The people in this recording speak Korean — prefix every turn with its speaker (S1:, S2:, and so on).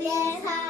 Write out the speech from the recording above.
S1: 위해서.